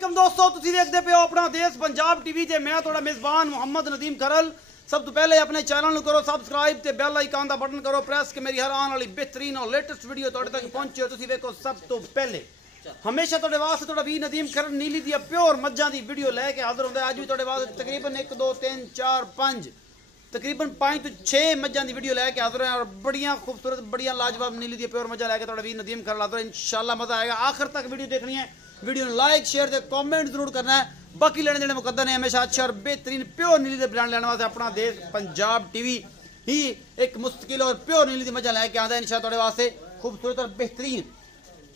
वालेकुम दोस्तों, तुसीं देखदे पे हो अपना देश पंजाब टीवी ते मैं थोड़ा मेज़बान मुहम्मद नदीम करल। सब तो पहले अपने चैनल ਨੂੰ करो सबसक्राइब ते बेल आइकन ਦਾ बटन करो प्रेस कि मेरी हर आने वाली बेहतरीन और लेटेस्ट वीडियो ਤੁਹਾਡੇ तक पहुंचे। तुसीं देखो सब तो पहले हमेशा ਤੁਹਾਡੇ ਵਾਸਤੇ ਤੁਹਾਡਾ ਵੀ ਨਦੀਮ ਕਰਨ ਨੀਲੀ ਦੀ ਪਿਓਰ ਮੱਝਾਂ ਦੀ ਵੀਡੀਓ ਲੈ ਕੇ ਹਾਜ਼ਰ ਹੁੰਦਾ। ਅੱਜ ਵੀ ਤੁਹਾਡੇ ਵਾਸਤੇ ਤਕਰੀਬਨ 1 2 3 4 5 तकरीबन 5 तो 6 मज्जां की वीडियो लैके हाजिर हैं और बड़िया खूबसूरत बड़िया लाजवाब नीली दी प्योर मज्जा लैके थोड़ा भी नदीम कर हाजिर है। इंशाल्लाह मजा आएगा। आखिर तक वीडियो देखनी है, वीडियो लाइक शेयर ते कमेंट जरूर करना है। बाकी लेने देने मुकद्दर ने हमेशा अच्छे और बेहतरीन प्योर नीली के ब्रांड लेने वास्ते अपना देश पंजाब टीवी ही एक मुस्तकिल और प्योर नीली दी मज्जा लैके आता है। इंशाल्लाह थोड़े वास्ते खूबसूरत और बेहतरीन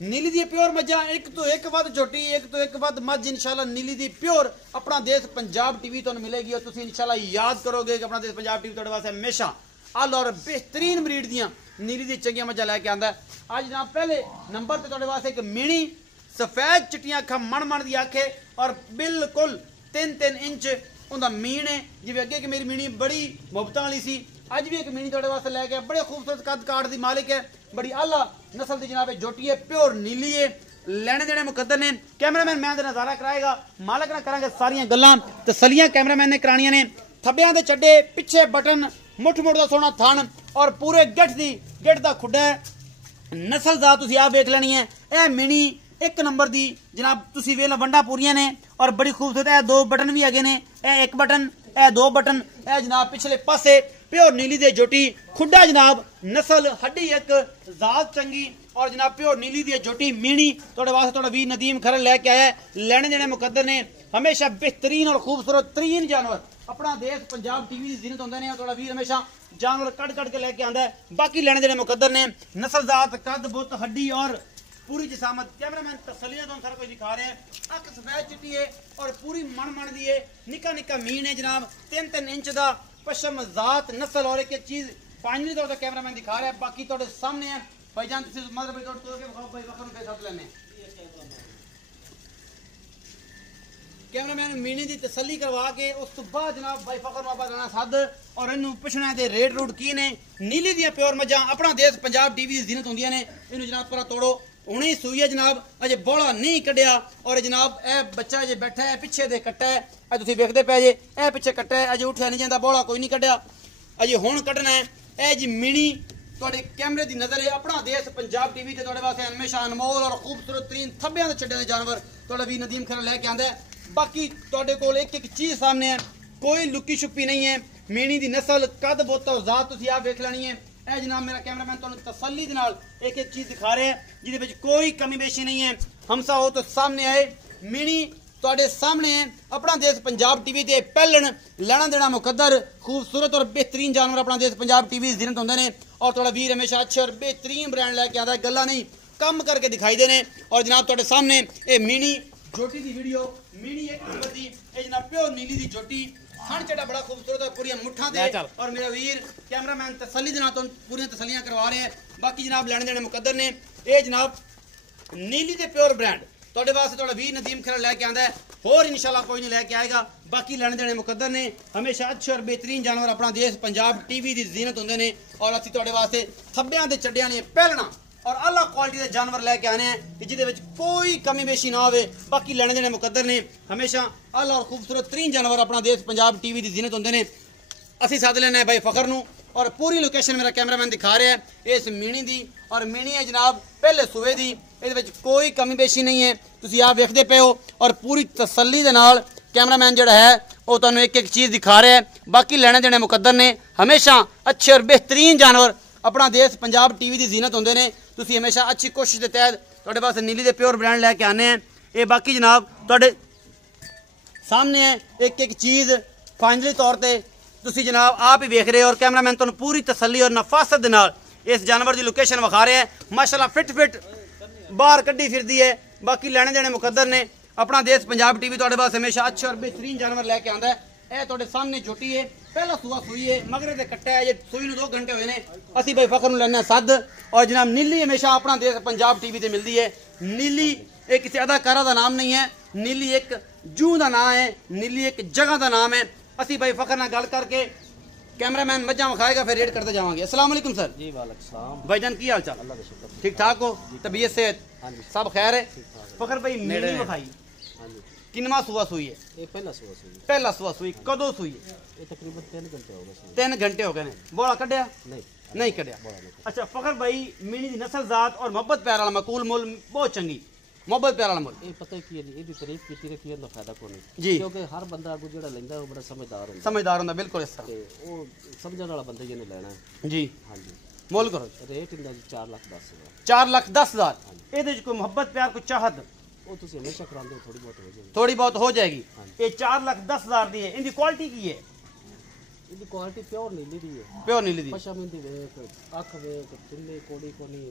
नीली दी प्योर मज्जा एक तो एक वध झोटी एक तो एक वध मझ इंशाल्लाह नीली दी प्योर अपना देश पंजाब टीवी तो मिलेगी। और तुम इंशाल्लाह याद करोगे कि अपना देश पंजाब टीवी तुहाडे वास्ते हमेशा अल और बेहतरीन ब्रीड दियां नीली दी चंगियां मज्जां लैके आंदा है। अज जनाब पहले नंबर ते तुहाडे वास्ते एक मिनी सफेद चिट्टियां अखां मण दी आखे और बिल्कुल 3-3 इंच उंदा मीन है। जिवें अगे कि मेरी मीनी बड़ी मुहब्बतां वाली सी, अज भी एक मीनी तुहाडे वास्ते लैके बड़े खूबसूरत कद काट दी मालिक है। बड़ी आला नस्ल की जनाब जोटी है, प्योर नीली है। लेने देने मुकद्दर ने। कैमरामैन मैं नज़ारा कराएगा, मालिक ना करांगे सारियां गल्लां तसलियां कैमरामैन ने करानियां ने। थब्बियां दे चड्डे पिछे बटन मुठ दा सोना थन और पूरे गेट दा खुड्डा नस्ल दा तुसीं आ वेख लैनी है। यह मिनी एक नंबर दी जनाब तुसीं वेख लो, वंडा पूरियां ने और बड़ी खूबसूरत है। 2 बटन भी है ने, यह एक बटन यह 2 बटन यह जनाब पिछले पासे प्योर नीली दे जोटी खुड्डा जनाब नस्ल हड्डी एक जात चंगी और जनाब प्योर नीली दी जोटी मीनी थोड़े वास्ते थोड़ा भी नदीम खरल लेके आया। लेने देने मुकद्दर ने हमेशा बेहतरीन और खूबसूरत तरीन जानवर अपना देश पंजाब टीवी की जीनत होंगे ने। थोड़ा वीर हमेशा जानवर कट के लेके आंदा है। बाकी लेने देने मुकद्दर ने नस्ल जात कद बुत हड्डी और पूरी जिसामत। कैमरामैन तसलियां तो सारा कुछ दिखा रहे हैं। अख सफेद चिट्टी है और पूरी मन दी है। निक्का निक्का मीन है जनाब 3-3 इंच का पशम जात नस्ल और एक चीज फाइनली तौर पर कैमरामैन दिखा रहा है। बाकी थोड़े सामने है भाईजान, मतलब भाई वखर के साथ लेने कैमरामैन मीनी की तसली करवा के उस तो बाद जनाब भाई फखर बाबा लाना सद और इनू पुछना है रेट रूट की ने। नीली दी प्योर मज्जां अपना देश पंजाब टीवी की जीनत होंदियां ने। इनू जनाब पर तोड़ो उन्हीं सूई है जनाब, अजे बौला नहीं कढ़िया और जनाब ए बच्चा अजे बैठा है पिछे दे कट्टा है। अज तुसीं वेखदे पे जे ए पिछे कट्टा है, अजे उठिया नहीं जाता, बौला कोई नहीं कढ़िया, अजे हुण कढ़ना है। ए जी मिनी तुहाडे कैमरे की नज़र है। अपना देश पंजाब टीवी ते तुहाडे वास्ते हमेशा अनमोल और खूबसूरत तरीन थब्बियां दे छड्डे दे जानवर तुहाडा भी नदीम खरल लैके आंदा है। बाकी तुहाडे कोल एक एक चीज़ सामने है, कोई लुक्की छुपी नहीं है। मीनी दी नस्ल कद बुत और जात तुसीं आ वेख लैनी है। ए जनाब मेरा कैमरामैन तुहानू तसल्ली दे नाल एक एक चीज़ दिखा रहे हैं जिहदे विच कोई कमी बेशी नहीं है। हमसा हो तो सामने आए मीनी तुहाडे सामने है। अपना देश पंजाब टीवी ते पहलन लेना देना मुकद्दर खूबसूरत और बेहतरीन जानवर अपना देश पंजाब टीवी की जीनत होंदे ने। और थोड़ा वीर हमेशा अच्छे और बेहतरीन ब्रांड लैके आता है, गल्ला नहीं कम करके दिखाई देने। और जनाब तुहाडे सामने ये मिनी जोटी की वीडियो मिनी एक नंबर दी जनाब प्योर नीली दी जोटी थन चढ़ा बड़ा खूबसूरत और पूरी मुठा दे। और मेरा वीर कैमरामैन तसली दे नाल तो पूरी तसलियां करवा रहे हैं। बाकी जनाब लेने देने मुकद्दर ने। ये जनाब नीली दे प्योर ब्रांड तुहाडे वास्ते तुहाडा वीर नदीम खरल लैके आंदा है। होर इंशाल्लाह कोई नहीं लैके आएगा। बाकी लेने देने मुकद्दर ने हमेशा अच्छे और बेहतरीन जानवर अपना देश पंजाब टीवी की जीनत होंदे ने। और असीं तुहाडे वास्ते थब्बियां दे चड्डियां ने पहलना और अला क्वालिटी के जानवर लैके आने हैं कि जिहदे विच कोई कमी बेशी ना होवे। बाकी लेने देने मुकद्दर ने हमेशा अला और खूबसूरत तरीन जानवर अपना देश पंजाब टीवी की जीनत होंदे ने। असीं सद लेना है भाई फखर नूं और पूरी लोकेशन मेरा कैमरामैन दिखा रहा है इस मीनी दी। और मीनी है जनाब पहले सूबे दी, इहदे विच कोई कमी बेशी नहीं है। तुसीं आप वेखदे पे हो और पूरी तसल्ली दे नाल कैमरामैन जिहड़ा है वो तुहानूं एक एक चीज़ दिखा रहा है। बाकी लेने देने मुकद्दर ने हमेशा अच्छे और बेहतरीन जानवर अपना देश पंजाब टीवी की जीनत होंदे ने। तुसीं हमेशा अच्छी कोशिश के तहत तुहाडे पास नीली दे प्योर ब्रांड लैके आने हैं। ये बाकी जनाब तुहाडे सामने है एक एक चीज़ फाइनली तौर पर तुसीं जनाब आप ही वेख रहे हो। और कैमरामैन तुहानूं पूरी तसल्ली और नफासत दे नाल इस जानवर की लोकेशन विखा रहे हैं। माशाल्लाह फिट बाहर कड्डी फिरदी है। बाकी लेने देने मुकद्दर ने अपना देश पंजाब टीवी तुहाडे पास हमेशा अच्छे और बेहतरीन जानवर लैके आंदा है। यह तुहाडे सामने जोटी है, पहला सूआ सुई है, मगरे दे कट्टा है। ये सुई नूं 2 घंटे हुए ने। असीं भाई फखर नूं लैने सद और जनाब नीली हमेशा अपना देश पंजाब टीवी ते मिलती है। नीली एक किसी अदाकारा का नाम नहीं है, नीली एक जूह का नाम है, नीली एक जगह का नाम है। असीं भाई फखर नाल गल करके कैमरामैन मज्जां विखाएगा फिर रेड करते जावांगे। अस्सलाम वालेकुम सर। जी वालेकुम सलाम। भाईजान की हाल चाल? अल्लाह का शुक्र। ठीक ठाक हो? तबीयत सेहत हाँ जी सब खैर है? ठीक ठाक है। फखर भाई मीनी विखाई हाँ जी ਕਿੰਨਵਾਂ ਸੂਆ ਸੂਈ ਹੈ? ਇਹ ਪਹਿਲਾ ਸੂਆ ਸੂਈ। ਪਹਿਲਾ ਸੂਆ ਸੂਈ। ਕਦੋਂ ਸੂਈ ਹੈ? ਇਹ ਤਕਰੀਬਨ 3 ਘੰਟੇ ਹੋ ਗਏ ਸੀ। 3 ਘੰਟੇ ਹੋ ਗਏ ਨੇ। ਬੋਲਾ ਕੱਢਿਆ ਨਹੀਂ ਕੱਢਿਆ। ਅੱਛਾ ਫਖਰ ਭਾਈ ਮੀਣੀ ਦੀ ਨਸਲ ਜ਼ਾਤ ਔਰ ਮੁਹੱਬਤ ਪਿਆਰ ਵਾਲਾ ਮਕੂਲ ਮੁੱਲ ਬਹੁਤ ਚੰਗੀ, ਮੁਹੱਬਤ ਪਿਆਰ ਵਾਲਾ ਮੁੱਲ। ਇਹ ਪਤਾ ਕੀ ਹੈ ਜੀ, ਇਹਦੀ ਤਾਰੀਫ ਕੀਤੀ ਰੱਖੀ ਇਹਦਾ ਫਾਇਦਾ ਕੋਈ ਨਹੀਂ ਜੀ, ਕਿਉਂਕਿ ਹਰ ਬੰਦਾ ਅੱਗੋਂ ਜਿਹੜਾ ਲੈਂਦਾ ਉਹ ਬੜਾ ਸਮਝਦਾਰ ਹੁੰਦਾ ਬਿਲਕੁਲ ਇਸ ਤਰ੍ਹਾਂ, ਤੇ ਉਹ ਸਮਝਣ ਵਾਲਾ ਬੰਦਾ ਜਿਹਨੇ ਲੈਣਾ ਹੈ। ਜੀ ਹਾਂਜੀ ਮੁੱਲ ਕਰੋ। ਰੇਟ ਇਹਦਾ 4,10,000। 4,10,000। ਇਹਦੇ ਚ ਕੋਈ ਮੁਹੱਬਤ ਪਿਆਰ ਕੋਈ ਚਾਹਤ ਉਹ ਤੁਸੀਂ ਹਮੇਸ਼ਾ ਕਰਾਉਂਦੇ ਹੋ, ਥੋੜੀ ਬਹੁਤ ਹੋ ਜਾਏਗੀ। ਥੋੜੀ ਬਹੁਤ ਹੋ ਜਾਏਗੀ। ਇਹ 4,10,000 ਦੀ ਹੈ। ਇਹਦੀ ਕੁਆਲਿਟੀ ਕੀ ਹੈ? ਇਹਦੀ ਕੁਆਲਿਟੀ ਪਿਓਰ ਨੀਲੀ ਦੀ ਹੈ। ਪਿਓਰ ਨੀਲੀ ਦੀ। ਪਸ਼ਮ ਦੀ ਵੇਖ, ਅੱਖ ਵੇਖ, ਚਿੱਲੇ ਕੋੜੀ ਕੋਨੀ,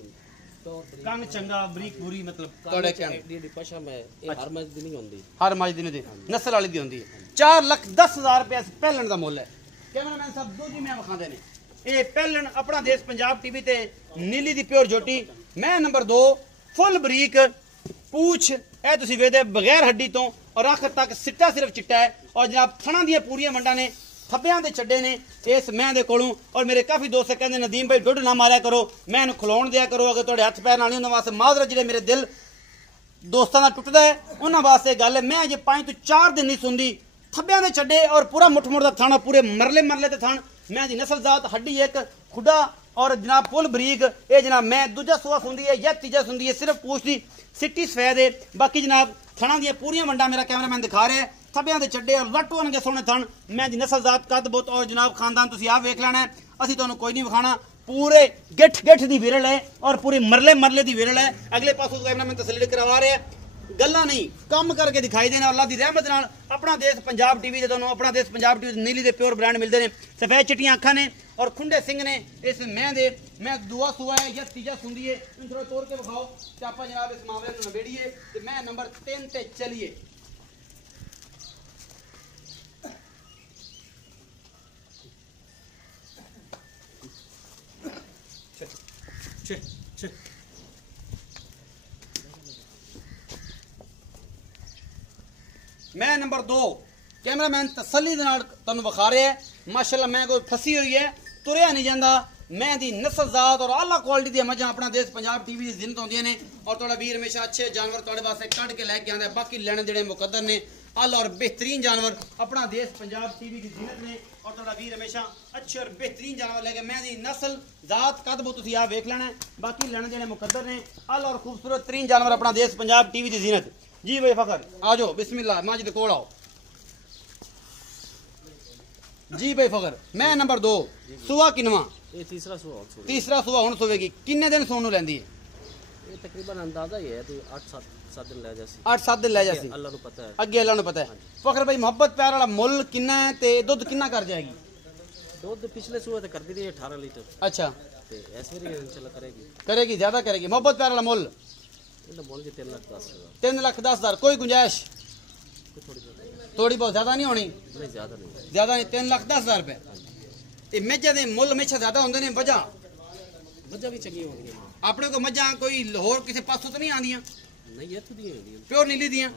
ਕੰਨ ਚੰਗਾ, ਬਰੀਕ ਬੂਰੀ, ਮਤਲਬ ਤੁਹਾਡੇ ਕਹਿਣ ਦੀ ਪਸ਼ਮ ਹੈ। ਇਹ ਹਰ ਮੱਝ ਦੀ ਨਹੀਂ ਹੁੰਦੀ, ਹਰ ਮੱਝ ਦੀ ਨਹੀਂ, ਨਸਲ ਵਾਲੀ ਦੀ ਹੁੰਦੀ ਹੈ। 4,10,000 ਰੁਪਏ ਪਹਿਲਣ ਦਾ ਮੁੱਲ ਹੈ। ਕੈਮਰਾਮੈਨ ਸਾਹਿਬ ਦੂਜੀ ਮੈਂ ਵਿਖਾਉਂਦੇ ਨੇ। ਇਹ ਪਹਿਲਣ ਆਪਣਾ ਦੇਸ਼ ਪੰਜਾਬ ਟੀਵੀ ਤੇ ਨੀਲੀ ਦੀ ਪਿਓਰ ਜੋਟੀ। ਮੈਂ ਨੰਬਰ 2 ਫੁੱਲ ਬਰੀਕ ਪੂਛ, ਇਹ ਤੁਸੀਂ ਵੇਖਦੇ ਬਗੈਰ ਹੱਡੀ ਤੋਂ ਔਰ ਆਖਰ ਤੱਕ ਸਿੱਟਾ ਸਿਰਫ ਚਿੱਟਾ ਹੈ। ਔਰ ਜਨਾਬ ਥਣਾਂ ਦੀਆਂ ਪੂਰੀਆਂ ਵੰਡਾਂ ਨੇ, ਥੱਬਿਆਂ ਦੇ ਛੱਡੇ ਨੇ ਇਸ ਮੈਂ ਦੇ ਕੋਲੋਂ। ਔਰ ਮੇਰੇ ਕਾਫੀ ਦੋਸਤ ਕਹਿੰਦੇ ਨਦੀਮ ਭਾਈ ਡੁੱਡ ਨਾ ਮਾਰਿਆ ਕਰੋ, ਮੈਂ ਇਹਨੂੰ ਖਲੋਣ ਦਿਆ ਕਰੋ। ਅਗਰ ਤੁਹਾਡੇ ਹੱਥ ਪੈਰ ਨਾਲ ਨਹੀਂ, ਉਹਨਾਂ ਵਾਸਤੇ ਮਾਜ਼ਰਤ। ਜਿਹੜੇ ਮੇਰੇ ਦਿਲ ਦੋਸਤਾਂ ਦਾ ਟੁੱਟਦਾ ਹੈ ਉਹਨਾਂ ਵਾਸਤੇ ਗੱਲ ਹੈ। ਮੈਂ ਜੇ 5 ਤੋਂ 4 ਦਿਨ ਨਹੀਂ ਸੁਣਦੀ, ਥੱਬਿਆਂ ਦੇ ਛੱਡੇ ਔਰ ਪੂਰਾ ਮੁੱਠ ਦਾ ਥਣ, ਪੂਰੇ ਮਰਲੇ ਤੇ ਥਣ। ਮੈਂ ਦੀ ਨਸਲ ਜ਼ਾਤ ਹੱਡੀ ਇੱਕ ਖੁੱਡਾ ਔਰ ਜਨਾਬ ਫੁੱਲ ਬਰੀਕ। ਇਹ ਜਨਾਬ ਮੈਂ ਦੂਜਾ ਸੂਆ ਸੁਣਦੀ ਹੈ ਜਾਂ ਤੀਜਾ ਸੁਣਦੀ ਹੈ, ਸਿਰਫ ਪੂਛ ਦੀ ਸਿੱਟੀ ਸਫੈਦ ਹੈ। ਬਾਕੀ ਜਨਾਬ ਥਣਾਂ ਦੀਆਂ ਪੂਰੀਆਂ ਵੰਡਾਂ ਮੇਰਾ ਕੈਮਰਾਮੈਨ ਦਿਖਾ ਰਿਹਾ ਹੈ। ਥੱਬਿਆਂ ਦੇ ਛੱਡੇ ਔਰ ਲੱਟੂ ਹੋਣਗੇ ਸੋਹਣੇ ਥਣ। ਮੈਂ ਦੀ ਨਸਲ ਜ਼ਾਤ ਕੱਦ ਬੁੱਤ ਔਰ ਜਨਾਬ ਖਾਨਦਾਨ ਤੁਸੀਂ ਆਪ ਵੇਖ ਲੈਣਾ। ਅਸੀਂ ਤੁਹਾਨੂੰ ਕੋਈ ਨਹੀਂ ਵਿਖਾਣਾ। ਪੂਰੇ ਗਿੱਠ ਦੀ ਵਿਰਲ ਹੈ ਔਰ ਪੂਰੇ ਮਰਲੇ ਦੀ ਵਿਰਲ ਹੈ। ਅਗਲੇ ਪਾਸੋਂ ਕੈਮਰਾਮੈਨ ਤਸੱਲੀ ਕਰਵਾ ਰਿਹਾ ਹੈ, ਗੱਲਾਂ ਨਹੀਂ ਕੰਮ ਕਰਕੇ ਦਿਖਾਈ ਦੇਣਾ। ਅੱਲਾਹ ਦੀ ਰਹਿਮਤ ਨਾਲ ਆਪਣਾ ਦੇਸ਼ ਪੰਜਾਬ ਟੀਵੀ ਤੇ ਤੁਹਾਨੂੰ ਆਪਣਾ ਦੇਸ਼ ਪੰਜਾਬ ਟੀਵੀ ਨੀਲੀ ਦੇ ਪਿਓਰ ਬ੍ਰਾਂਡ ਮਿਲਦੇ ਨੇ। ਸਫੈਦ ਚਿੱਟੀਆਂ ਅੱਖਾਂ ਨੇ ਔਰ ਖੁੰਡੇ ਸਿੰਘ ਨੇ। ਇਸ ਮੈਂ ਦੁਆ ਸੁਆ ਹੈ ਜਾਂ ਤੀਜਾ ਸੁਣਦੀ ਹੈ, ਇਹਨੂੰ ਥੋੜਾ ਤੋੜ ਕੇ ਵਿਖਾਓ ਤੇ ਆਪਾਂ ਜਨਾਬ ਇਸ ਮਾਮਲੇ ਨੂੰ ਨਿਬੇੜੀਏ। ਤੇ ਮੈਂ ਨੰਬਰ 3 ਤੇ ਚਲੀਏ। मैं नंबर 2 कैमरामैन तसल्ली दे नाल तुहानू विखा रहा है। माशाअल्लाह मैं कोई फसी हुई है, तुरिया नहीं जाता। मैं दी नस्ल जात और आला क्वालिटी दी मझां अपना देश पंजाब टीवी दी जिन्नत होंदियां ने। और तुहाडा वीर हमेशा अच्छे जानवर तुहाडे वास्ते कढ के लैके आंदा है। बाकी लेने जेड़े मुकद्दर ने आला और बेहतरीन जानवर अपना देश पंजाब टीवी की जिन्नत ने। और तुहाडा वीर हमेशा अच्छे और बेहतरीन जानवर लेके मैं दी नस्ल जात कद बो तुसीं आ वेख लेना है। बाकी लेने जेड़े मुकद्दर ने आला और खूबसूरत तरीन जानवर अपना देश पंजाब टीवी की जिन्नत। जी भाई फखर आ जाओ, बिस्मिल्लाह मां जी दे कोल आओ। जी भाई फखर मैं नंबर 2 सुआ किनवा? ये तीसरा सुआ हुण सोवेगी। किन्ने दिन सोन नूं लैंदी है? ये तकरीबन अंदाजा ही है तो 8-7 दिन ले जासी। 8-7 दिन ले जासी। अल्लाह नूं पता है, अगे अल्लाह नूं पता है। फखर भाई मोहब्बत प्यार वाला मुल किन्ना है ते दुध किन्ना कर जाएगी? दुध पिछले सुए ते कर दी थी 18 लीटर। अच्छा ते ऐसे ही इंशाल्लाह करेगी ज्यादा करेगी। मोहब्बत प्यार वाला मुल इनका बोल के 3,10,000। 3,10,000 कोई गुंजाइश? थोड़ी बहुत ज्यादा नहीं होनी? नहीं ज्यादा नहीं, ज्यादा नहीं। 3,10,000 रुपए। ये मेजा दे मुल हमेशा ज्यादा होंदे ने। वजह मज्जा भी चंगी होंगी अपने को मज्जा कोई होर किसी पासों तो नहीं आंदियां? नहीं ये तो दी होंगी प्योर नीली दियां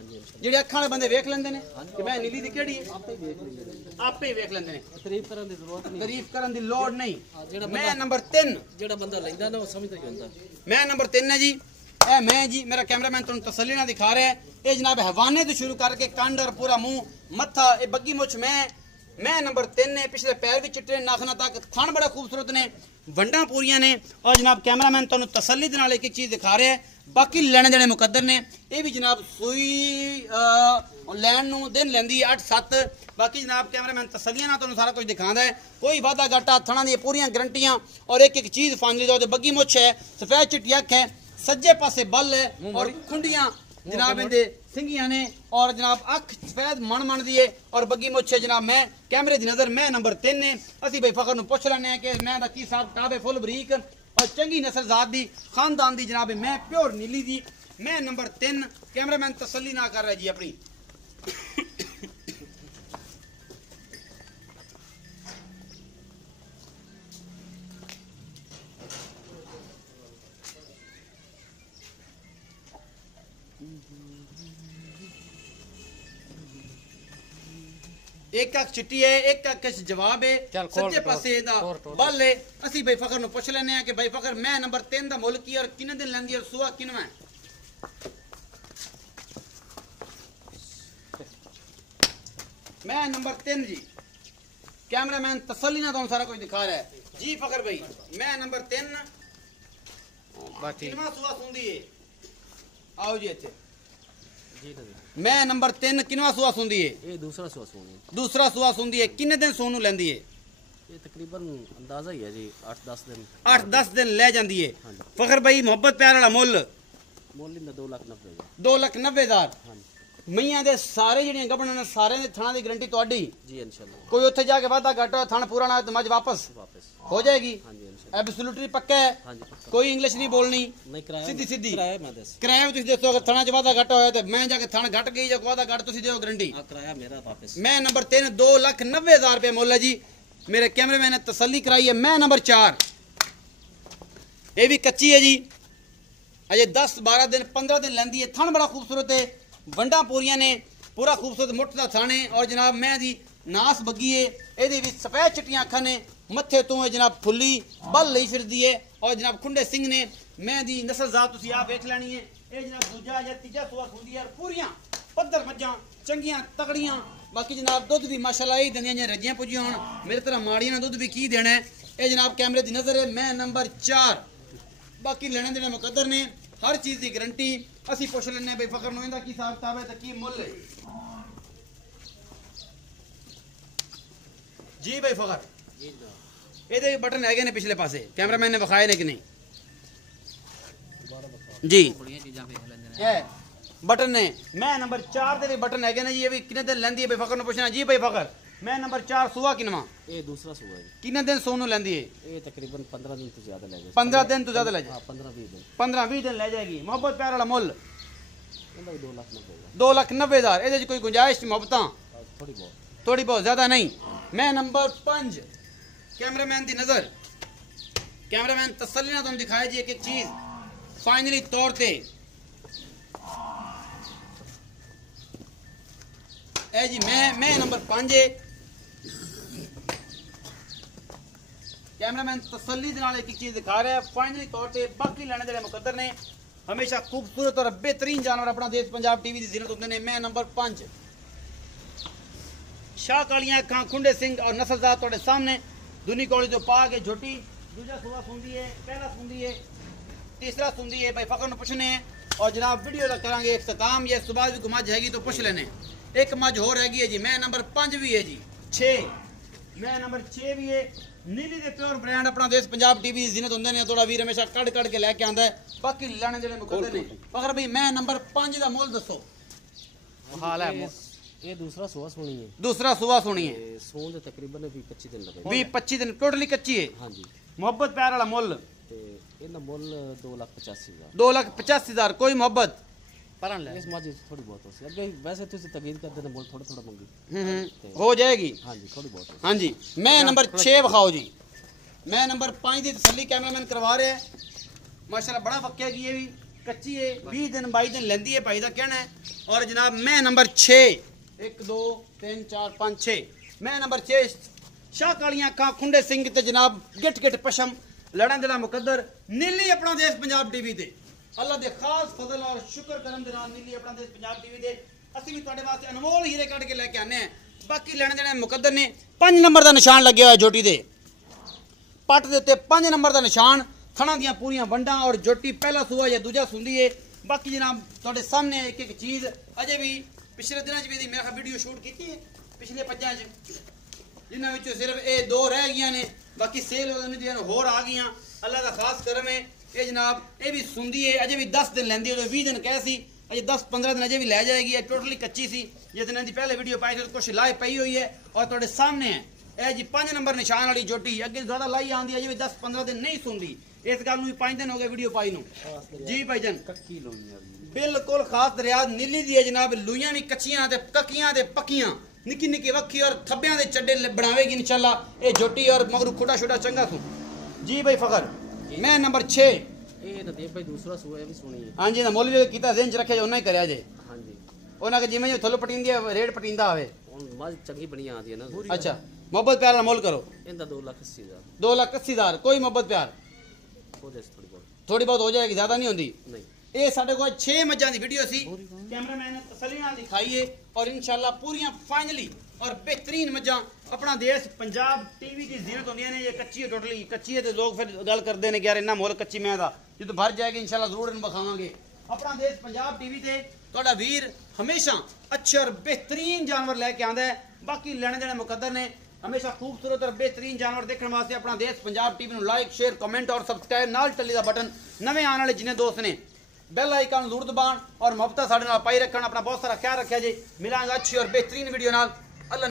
जेड़े अखां वाले बंदे वेख लेंदे ने कि मैं नीली दी केड़ी है, आपे ही देख लीजिए, आपे ही वेख लेंदे ने। तारीफ करने की जरूरत नहीं, तारीफ करन दी लोड़ नहीं। जेड़ा मैं नंबर 3 जेड़ा बंदा लेंदा ना वो समझदा ही होंदा। मैं नंबर 3 है जी। ए मैं जी मेरा कैमरामैन तुहानू तसल्ली ना दिखा रहा है। ये जनाब हवाने तो शुरू करके कंड और पूरा मुंह मत्था ये बग्गी मुछ मैं नंबर 3 ने। पिछले पैर भी चिट्टे नाखना तक थन बड़ा खूबसूरत ने, वंडा पूरियां ने। और जनाब कैमरामैन तुहानू तसल्ली दे नाल एक चीज़ दिखा रहा है। बाकी लेने देने मुकद्दर ने। ये भी जनाब सूई लैन नूं दिन लैंदी 8-7। बाकी जनाब कैमरामैन तसल्लियां नाल तुहानू सारा कुछ दिखांदा है। कोई वादा घाटा थणा दी पूरियां गारंटियां और एक एक चीज़ फाइनली दो। बग्गी मुछ है, सफेद चिट्टी अख है, सज्जे पासे बल है और खुंडियां जनाब इनके सिंगियां ने। और जनाब अख सफेद मन दी है और बग्गी मुछ है। जनाब मैं कैमरे की नज़र मैं नंबर 3 ने। असी भाई फखर नूं पुछ लैने कि मैं दा की हिसाब किताब है। फुल बरीक और चंगी नस्ल जात दी खानदान दी जनाब मैं प्योर नीली दी। मैं नंबर 3 कैमरामैन तसल्ली ना कर रहा जी अपनी। एक अख चिट्टी है, एक अख जवाब है, सच्चे पासे दा बल है। असी भाई फखर नूं पुछ लैने कि भाई फखर मैं नंबर 3 दा मुल की और किन्ने दिन लैंदी और सुआ किनवा है? मैं नंबर 3 जी कैमरामैन तसल्ली ना तो सारा कुछ दिखा रहा है जी फखर भाई। मैं नंबर 3 किनवा सुआ सुंदी है आओ जी अच्छे जी मैं नंबर 3 किनवा सुआ सुंदी है ये दूसरा सुआ सोनी दूसरा सुआ सुंदी है किन्ने दिन सोनू लेंदी है ये तकरीबन अंदाजा ही है जी 8-10 दिन 8-10 दिन ले जाती है हाँ जी। फखर भाई मोहब्बत प्यार वाला मुੱਲ मोली में 2,90,000 2,90,000 हाँ जी ਮਈਆਂ ਦੇ ਸਾਰੇ ਜਿਹੜੀਆਂ ਗੱਭਣਾਂ ਨੇ ਸਾਰਿਆਂ ਦੇ ਥਣਾ ਦੀ ਗਾਰੰਟੀ ਤੁਹਾਡੀ जी इंशाल्लाह ਕੋਈ ਉੱਥੇ ਜਾ ਕੇ ਵਾਦਾ ਘਟੋ ਥਣ ਪੂਰਾ ਨਾ ਤੇ ਮੱਝ ਵਾਪਸ वापस हो जाएगी हाँ जी इंशाल्लाह एब्सोल्युटली पक्का है हाँ जी पक्का कोई इंग्लिश नहीं बोलनी नहीं किराया सीधी सीधी किराया मैं दस किराया भी तुम दसो अगर थना च वादा घट होया तो मैं जाके थन घट गई जो वादा घट तुम दो गारंटी हाँ किराया मेरा वापस मैं नंबर 3 2,90,000 रुपये मुੱਲ है जी मेरे कैमरामैन ने तसल्ली कराई है। मैं नंबर 4 ये भी कच्ची है जी अजय 10-12 दिन 15 दिन लेंदी है थन बड़ा खूबसूरत है वंडा पूरियां ने पूरा खूबसूरत मुठ का थन है और जनाब मैं दी नास बगी है ये सफेद चिट्टियां अखा ने मत्थे तो है जनाब फुली बल लई फिरदी है और जनाब खुंडे सिंह ने मैं दी नस्ल जात तुसी आप देख लैनी है ये जनाब दूजा या तीजा सुआ खुंदी है पूरियां पद्धर मज्जां चंगियां तगड़ियां बाकी जनाब दुध भी माशाल्लाह ही दिंदियां जे रजियां पुजियां होण मेरे तरह माड़ियां ने दुध भी की देना है ये जनाब कैमरे दी नजर है। मैं नंबर 4 बाकी लेने देने मुकद्दर ने हर चीज की गारंटी असी पुछ लेने भाई फकर नु इंदा की हिसाब किताब है ते की मुੱਲ है जी भाई फकर जी जनाब ਇਹਦੇ ਬਟਨ ਹੈਗੇ ਨੇ ਪਿਛਲੇ ਪਾਸੇ ਕੈਮਰਾਮੈਨ ਨੇ ਵਿਖਾਏ ਨੇ ਕਿ ਨਹੀਂ दोबारा बताओ जी बड़ियां चीज़ां देख लेंगे ਇਹ ਬਟਨ ਨੇ मैं नंबर 4 ਦੇ ਵੀ ਬਟਨ ਹੈਗੇ ਨੇ ਜੀ ਇਹ ਵੀ ਕਿੰਨੇ ਦਿਨ ਲੈਂਦੀ ਹੈ ਬਈ ਫਕਰ ਨੂੰ ਪੁੱਛਣਾ जी भाई फकर मैं नंबर 4 ਸੁਆ ਕਿਨਵਾ ये दूसरा सुआ है ਕਿੰਨੇ ਦਿਨ ਸੋਨ ਨੂੰ ਲੈਂਦੀ ਹੈ ये तकरीबन 15 दिन तो ज़्यादा लगेगा 15 दिन तो ज्यादा ले जाए हाँ 15-20 दिन 15-20 दिन ले जाएगी मोहब्बत प्यार वाला मुੱਲ मतलब 2,90,000 2,90,000 ਇਹਦੇ 'ਚ ਕੋਈ ਗੁੰਜਾਇਸ਼ ਮੁਹੱਬਤਾਂ थोड़ी बहुत थोड़ी बहुत ज्यादा नहीं। मैं नंबर 5 कैमरामैन की नजर कैमरामैन तसल्ली ना तुम दिखाए जी एक एक चीज फाइनली तौर पे ए जी मैं नंबर 5 है कैमरामैन तसल्ली दे नाल एक चीज दिखा रहा है फाइनली तौर पे बाकी लेने जेडे मुकद्दर ने हमेशा खूबसूरत और बेहतरीन जानवर अपना देश पंजाब टीवी की जीनत होंगे ने। मैं नंबर 5 शाह कालियां अखां खुंडे सिंह और नस्लजात तोड़े सामने दुनी कौड़ी तो पा के झोटी दूजा सुबह सुनती है पहला सुनती है तीसरा सुनती है भाई फकर पूछने हैं और जनाब वीडियो का करांगे इख्तिताम या सुबह भी मझ हैगी तो पुछ लेने एक मझ हो रहेगी है जी। मैं नंबर 5 भी है जी 6 मैं नंबर 6 भी है नीली दे प्योर ब्रांड अपना देश पंजाब टीवी की जीनत होंगे ने थोड़ा वीर हमेशा कड़ कड़ के लेके आंदा है बाकी लाने जेडे मुकद्दर ने फकर भाई मैं नंबर 5 का मुੱਲ दसो हाल है ये दूसरा सुआ सोनी है दूसरा सुबह सुनी है ये सोन दे तकरीबन 20-25 दिन लगे 20-25 दिन टोटली कच्ची है हाँ जी मोहब्बत प्यार वाला मुੱਲ ते इनका मुੱਲ 2,85,000 2,85,000 कोई मोहब्बत इस माजी थोड़ी बहुत हो सी अगे वैसे तुझे तकीद कर देना मुੱਲ थोड़ा मंगी हो जाएगी हाँ जी थोड़ी बहुत हाँ जी। मैं नंबर 6 बखाओ जी मैं नंबर 5 की तसल्ली कैमरामैन करवा रहे हैं माशाल्लाह बड़ा पक्का की ये भी कच्ची है 20 दिन 22 दिन लेंदी है भाई का कहना है। और जनाब मैं नंबर 6 1 2 3 4 5 6 मैं नंबर 6 शाह कालियां अखां खुंडे सिंह ते जनाब गिट गिट पशम लड़न देना मुकद्दर नीली अपना देश पंजाब टीवी ते अल्लाह दे खास फजल और शुक्र करम दे नाल नीली अपना देश पंजाब टीवी ते असि भी तुहाडे वास्ते अनमोल हीरे कढ के लेके आने हैं बाकी लेने देने मुकद्दर ने 5 नंबर का निशान लगे हुआ है जोटी दे पट दे उत्ते 5 नंबर का निशान थणा दियां पूरियां वंडां और जोटी पहला सुआ या दूजा सुंदी है बाकी जनाब तुहाडे सामने एक एक चीज अजे भी पिछले दिनों च भी मेरा वीडियो शूट की है पिछले 5 च जिन्होंने विचों सिर्फ ये 2 रह गई ने बाकी सेल होर आ गई अल्लाह का खास करम है। ये जनाब ये भी सुंदी है अजे भी 10 दिन लेंदी है 20 दिन कह सी अजे 10-15 दिन अजे भी लै जाएगी टोटली कच्ची सी जिस दिन की पहले वीडियो पाई थी कुछ लाई पई हुई है और तुहाडे सामने है यह जी 5 नंबर निशान वाली जोटी अगे ज्यादा लाई आती अजे भी 10-15 दिन नहीं सुनती इस गल भी 5 दिन हो गए वीडियो पाई नू जी भाईजान कक्की लोनी बिल्कुल खास दरियाद नीली दी है जनाब लुइयां भी कच्चियां ते कक्कियां ते पक्कियां निक्की निक्की वक्खी और थब्बियां दे चड्डे बनावेगी इंशाल्लाह ये जोटी और मगरू खुटा छुटा चंगा सु जी भाई फकर मैं नंबर 6 ये तो देख भाई दूसरा सुआ भी सुनी है हां जी ना मौलवी कीता जेन च रखे उन्ना ही करया जे हाँ जी उन्ना के जिवें जो थलो पटिंदी है रेट पटिंदा आवे हुन मज चंगी बनी आती है ना अच्छा मोहब्बत प्यार दा मोल करो इनका 2,80,000 2,80,000 कोई मोहब्बत प्यार हो जाए थोड़ी बहुत हो जाएगी ज्यादा नहीं होती नहीं ये साढ़े को 6 मज्जां दी वीडियो सी कैमरामैन ने तसल्ली नाल दिखाई है और इंशाल्लाह पूरियां फाइनली और बेहतरीन मज्जा अपना देश पंजाब टीवी की जीनत होंगी ने। ये कच्ची है, टोटली कच्ची है, तो लोग फिर गल करते हैं कि यार इन्ना मुल कच्ची मैं का जो भर जाएगी इंशाल्लाह जरूर इन बखावांगे। अपना देश पंजाब टीवी से ਤੁਹਾਡਾ ਵੀਰ हमेशा अच्छे और बेहतरीन जानवर लैके आंदा है। बाकी लेने देने मुकद्दर ने। हमेशा खूबसूरत और बेहतरीन जानवर देखने वास्ते अपना देश Punjab TV like share comment और सबसक्राइब नाल टल्ली का बटन नवे आने वाले जिन्हें दोस्त ने बैल आइकन जरूर दबाण और मुहब्बत साडे नाल पाई रखन। अपना बहुत सारा ख्याल रखा जी। मिलांगे अच्छी और बेहतरीन वीडियो नाल।